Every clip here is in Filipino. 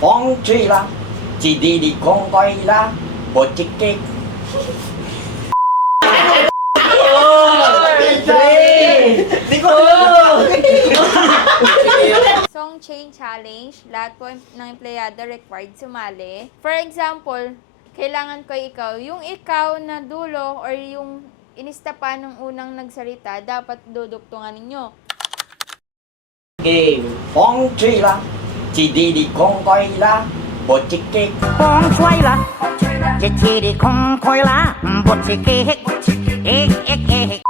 Phong truy la, chỉ đi con quay la, bộ chiếc kê. Song chain challenge, lahat po ng empleyado required sumali. For example, kailangan ko ikaw, yung ikaw na dulo or yung inista pa ng unang nagsalita, dapat duduktungan ninyo. Game. Phong truy la, chỉ đi con quay la, bộ chiếc kê. Con xoay là chỉ đi con khôi lá bột chỉ kê hết hết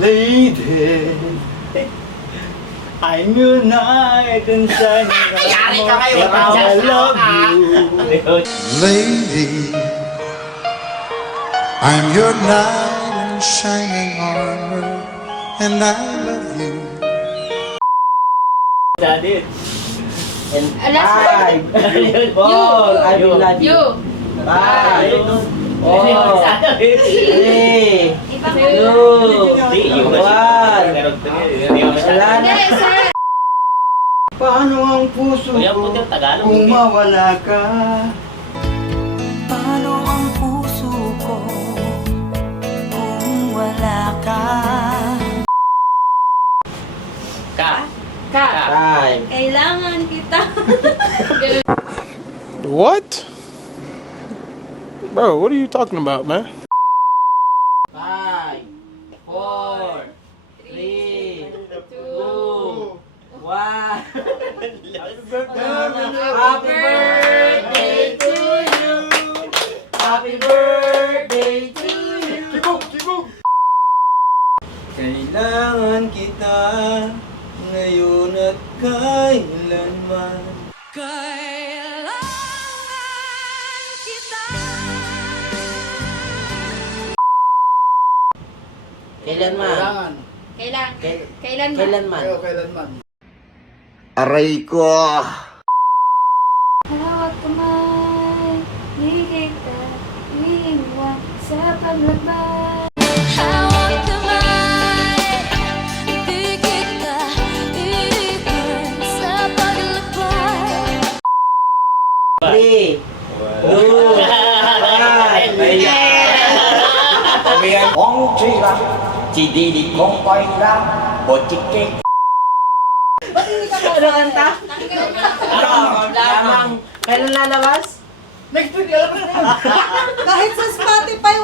Lady, I'm your knight in shining armor. I love you. Lady, I'm your knight in shining armor, and I love you. Daddy. And Last five, four, I will love you. Five, four, three, two, one. Wala na. Yes, sir! Paano ang puso ko kung mawala ka? Paano ang puso ko kung wala ka? Five, Kailangan kita. What? Bro, what are you talking about, man? 5, 4, 3, 2, 1. Happy birthday to you. Happy birthday to you. Kailangan kita ngayon at kailanman. Kailanman. Kailanman. Kailanman. Aray ko! Hawak kamay, di kita iiwan sa paglabay. Hawak kamay, di kita iiwan sa paglabay. 3, 2, 1. Phong truy la, chỉ đi con quay la, bộ chiếc kê. Lamang. Kailan lalabas? Kahit sa Spotify,